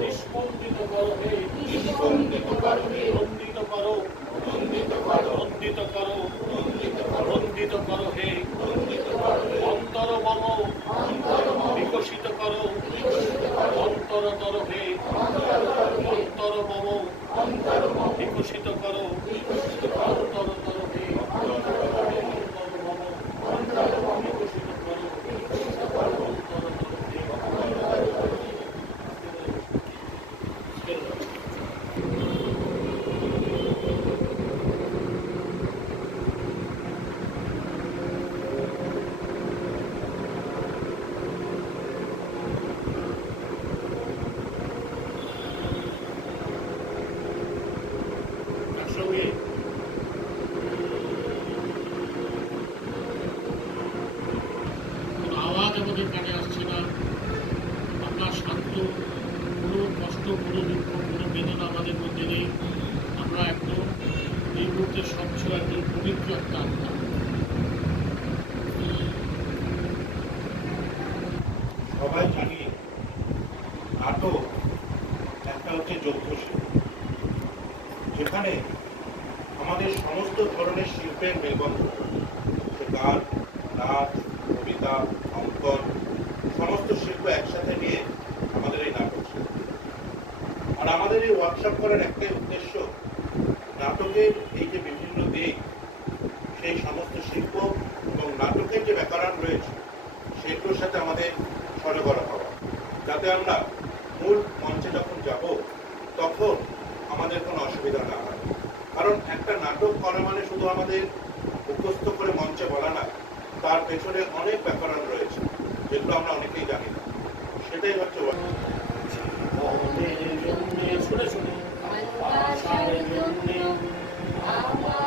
নিষ্পন্দিত করো হে, নিষ্পন্দিত করো হে, নন্দিত করো, নন্দিত করো, নন্দিত করো, নন্দিত করো, নন্দিত করো হে, নন্দিত করো হে, অন্তর মম, অন্তর মম, বিকশিত করো, বিকশিত করো, অন্তরতর হে, অন্তর মম, অন্তর মম, বিকশিত করো, বিকশিত করো, অন্তরতর হে, অন্তর মম, অন্তর মম, বিকশিত করো, বিকশিত করো, অন্তরতর হে, একসঙ্গে কোনো আওয়াজ আমাদের কানে আসছে না, আমরা শান্ত, কোনো কষ্ট, কোনো দুঃখ, কোনো বেদনা আমাদের মধ্যে নেই। আমরা একদম এই মুহূর্তে স্বচ্ছ, একদম পবিত্র একটা আত্মা। সবাই জানি নাটক একটা হচ্ছে যৌথ শিল্প, যেখানে আমাদের সমস্ত ধরনের শিল্পের মেলবন্ধন, সে গান, নাচ, কবিতা, অঙ্কন, সমস্ত শিল্প একসাথে নিয়ে আমাদের এই নাটক শিল্প। আর আমাদের এই ওয়ার্কশপ করার একটাই উদ্দেশ্য, নাটকের এই যে বিভিন্ন দিক, সেই সমস্ত শিল্প এবং নাটকের যে ব্যাকরণ রয়েছে সেগুলোর সাথে আমাদের সরগরম হওয়া, যাতে আমরা মূল মঞ্চে যখন যাব তখন আমাদের কোনো অসুবিধা না হয়। কারণ একটা নাটক করা মানে শুধু আমাদের মুখস্থ করে মঞ্চে বলা না, তার পেছনে অনেক ব্যাকরণ রয়েছে, যেগুলো আমরা অনেকেই জানি না।